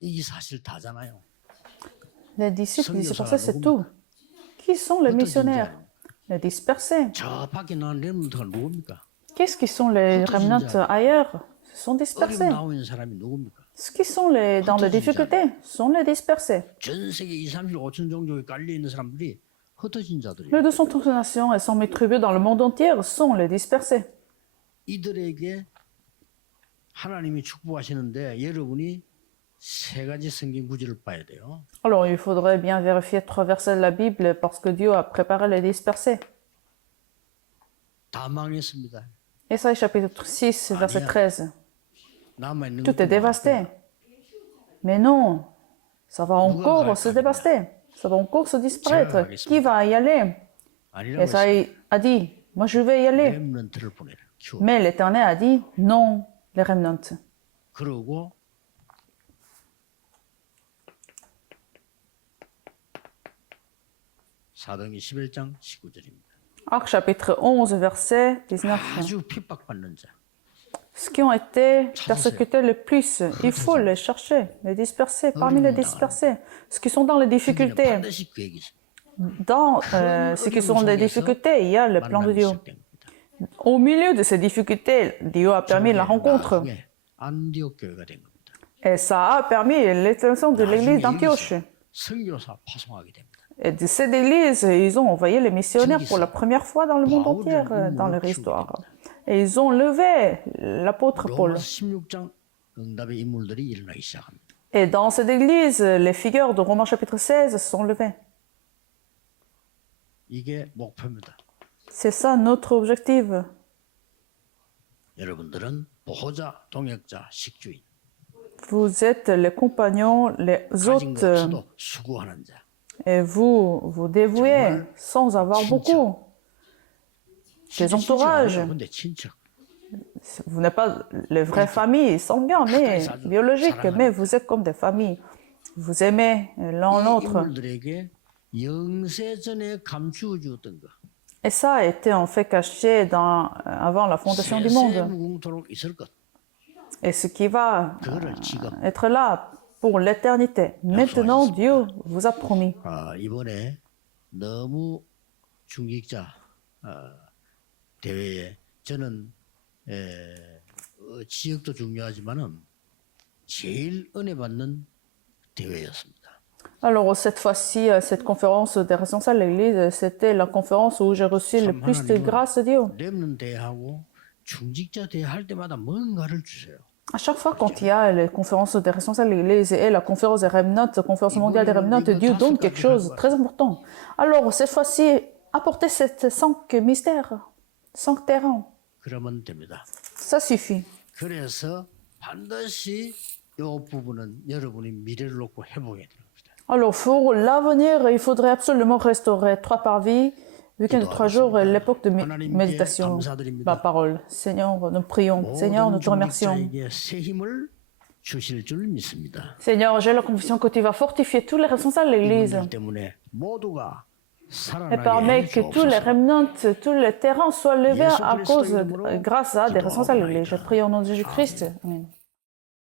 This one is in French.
이게 사실 다잖아요. Les disciples 선교사가 dispersés, c'est 누굽니까? tout. Qui sont les 흩어진 missionnaires? 자는 Les dispersés. 저 밖에 나온 렘넌트가 누굽니까? Qu'est-ce qui sont les remnants ailleurs? Ce sont 어려움 dispersés. 나오고 있는 사람이 누굽니까? Ce qui sont dans les difficultés sont les dispersés. 전 세계 2, 3, 5천 종족에 깔려 있는 사람들이 흩어진 자들이에요. Les 230 nations et 100 000 tribus dans le monde entier sont les dispersés. 이들에게 하나님이 축복하시는데 여러분이 세 가지 성경 구절을 봐야 돼요. Alors, il faudrait bien vérifier 3 versets de la Bible parce que Dieu a préparé les dispersés. 다 망했습니다. Ésaïe chapitre 6, verset 13. 남아있는 Tout est 것도 dévasté. Mais non, ça va encore se dévaster. Ça va encore se disparaître. Qui va y aller? 아니라고 했어요. Ésaïe a dit, moi je vais y aller. 렘넌트를 보내라. 키워. Mais l'Éternel a dit, non, les remnants. 그러고 사도행전 11장 19절입니다. Actes chapitre 11, verset 19. 아주 핍박받는 자. Ceux qui ont été persécutés le plus, il faut les chercher, les disperser, parmi les dispersés. Ceux qui sont dans les 그들은 difficultés, 반드시 계획이 있어요. dans ceux qui sont dans les difficultés, il y a le plan de 만남이 Dieu. 시작된 겁니다. Au milieu de ces difficultés, Dieu a permis la rencontre. 나중에 안디옥 교회가 된 겁니다. Et ça a permis l'extension de l'église d'Antioche. 선교사 파송하게 됩니다. Et de cette église, ils ont envoyé les missionnaires pour la première fois dans le monde entier, dans leur histoire. Et ils ont levé l'apôtre Paul. 로마서 16장 응답의 인물들이 일어나기 시작합니다. Et dans cette église, les figures de Romains chapitre 16 sont levées. 이게 목표입니다. C'est ça notre objectif. 여러분들은 보호자, 동역자, 식주인. Vous êtes les compagnons, les 가진 거 hôtes, 없어도 수고하는 자. et vous vous dévouez sans avoir beaucoup. Des entourages. 근데 친척. Vous n'êtes pas les vraies familles sanguines, mais biologiques, mais vous êtes comme des familles. Vous aimez l'un 이 l'autre. 인물들에게 영세전에 감추어 주었던 거. Et ça a été en fait caché avant la fondation du monde. 무궁토록 있을 것. Et ce qui va 그거를 지금 être là pour l'éternité. Maintenant, Dieu vous a promis. 이번에 너무 중직자 대회에 저는 지역도 중요하지만은 제일 은혜 받는 대회였습니다. Alors, cette fois-ci, cette conférence des responsables de l'Église, c'était la conférence où j'ai reçu le plus de grâce de Dieu. 렘넌 대회하고 중직자 대회 할 때마다 뭔가를 주세요. À chaque fois, quand il y a les conférences des responsables de l'Église et la conférence des remnants, la conférence mondiale des remnants, Dieu donne quelque chose de très important. Alors, cette fois-ci, apportez ces 5 mystères, 5 terrains. 그러면 됩니다. Ça suffit. 그래서 반드시 이 부분은 여러분이 미래를 놓고 회복해야 됩니다. Alors, pour l'avenir, il faudrait absolument restaurer 3 parvis, week-end de 3 jours et l'époque de méditation, la parole. Seigneur, nous prions. Seigneur, nous te remercions. 중직자에게 새 힘을 주실 줄 믿습니다. Seigneur, j'ai la conviction que tu vas fortifier tous les responsables de l'Église 이들 때문에 모두가 et 살아나게 permet que tous les 해주옵소서. remnants, tous les terrains soient levés à cause, grâce à des responsables de l'Église. Je prie au nom de Jésus-Christ. Amen.